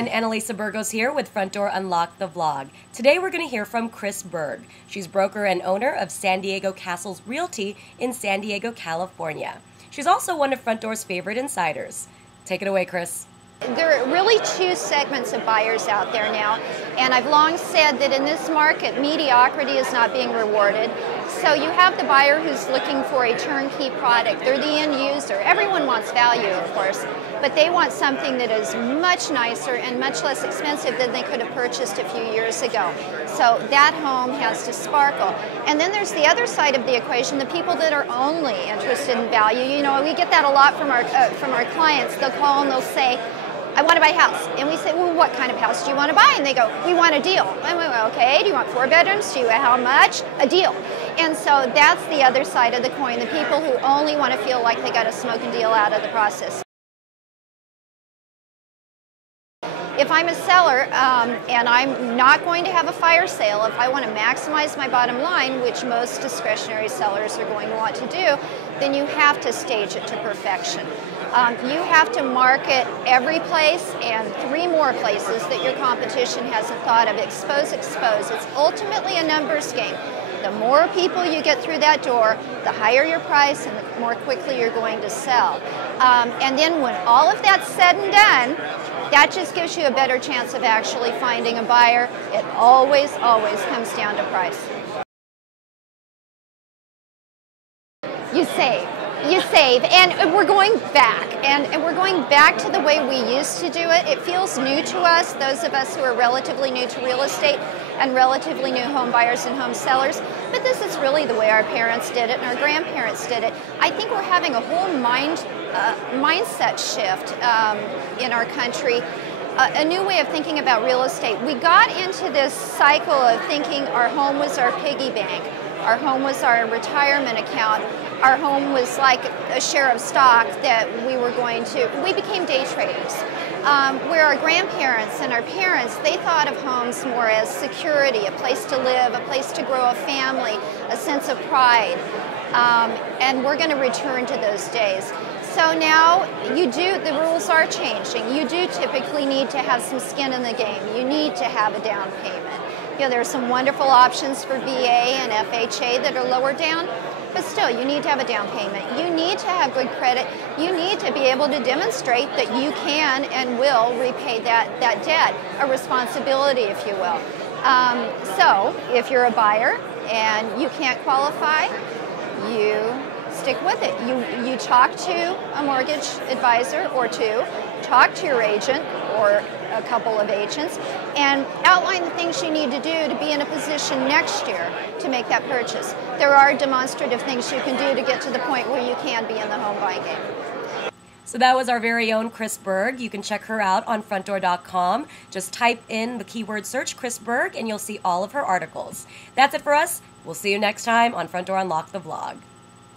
everyone, Annalisa Burgos here with Front Door Unlock the Vlog. Today we're going to hear from Kris Berg. She's broker and owner of San Diego Castles Realty in San Diego, California. She's also one of Front Door's favorite insiders. Take it away, Kris. There are really two segments of buyers out there now, and I've long said that in this market, mediocrity is not being rewarded. So you have the buyer who's looking for a turnkey product. They're the end user. Everyone wants value, of course, but they want something that is much nicer and much less expensive than they could have purchased a few years ago. So that home has to sparkle. And then there's the other side of the equation, the people that are only interested in value. You know, we get that a lot from our clients. They'll call and they'll say, I want to buy a house. And we say, well, what kind of house do you want to buy? And they go, we want a deal. And we go, okay, do you want 4 bedrooms? How much? A deal. And so that's the other side of the coin, the people who only want to feel like they got a smoking deal out of the process. If I'm a seller and I'm not going to have a fire sale, if I want to maximize my bottom line, which most discretionary sellers are going to want to do, then you have to stage it to perfection. You have to market every place and 3 more places that your competition hasn't thought of. Expose, expose. It's ultimately a numbers game. The more people you get through that door, the higher your price and the more quickly you're going to sell. And then when all of that's said and done, that just gives you a better chance of actually finding a buyer. It always, always comes down to price. You save. You save, and we're going back, and we're going back to the way we used to do it. It feels new to us, those of us who are relatively new to real estate and relatively new home buyers and home sellers, but this is really the way our parents did it and our grandparents did it. I think we're having a whole mindset shift in our country. A new way of thinking about real estate. We got into this cycle of thinking our home was our piggy bank, our home was our retirement account, our home was like a share of stock that we became day traders. Where our grandparents and our parents, they thought of homes more as security, a place to live, a place to grow a family, a sense of pride. And we're going to return to those days. So now the rules are changing. You do typically need to have some skin in the game. You need to have a down payment. You know, there are some wonderful options for VA and FHA that are lower down, but still you need to have a down payment. You need to have good credit. You need to be able to demonstrate that you can and will repay that debt, a responsibility, if you will. So if you're a buyer and you can't qualify, you stick with it. You talk to a mortgage advisor or 2, talk to your agent or a couple of agents, and outline the things you need to do to be in a position next year to make that purchase. There are demonstrative things you can do to get to the point where you can be in the home buying game. So that was our very own Kris Berg. You can check her out on FrontDoor.com. Just type in the keyword search Kris Berg and you'll see all of her articles. That's it for us. We'll see you next time on Front Door Unlock the Vlog.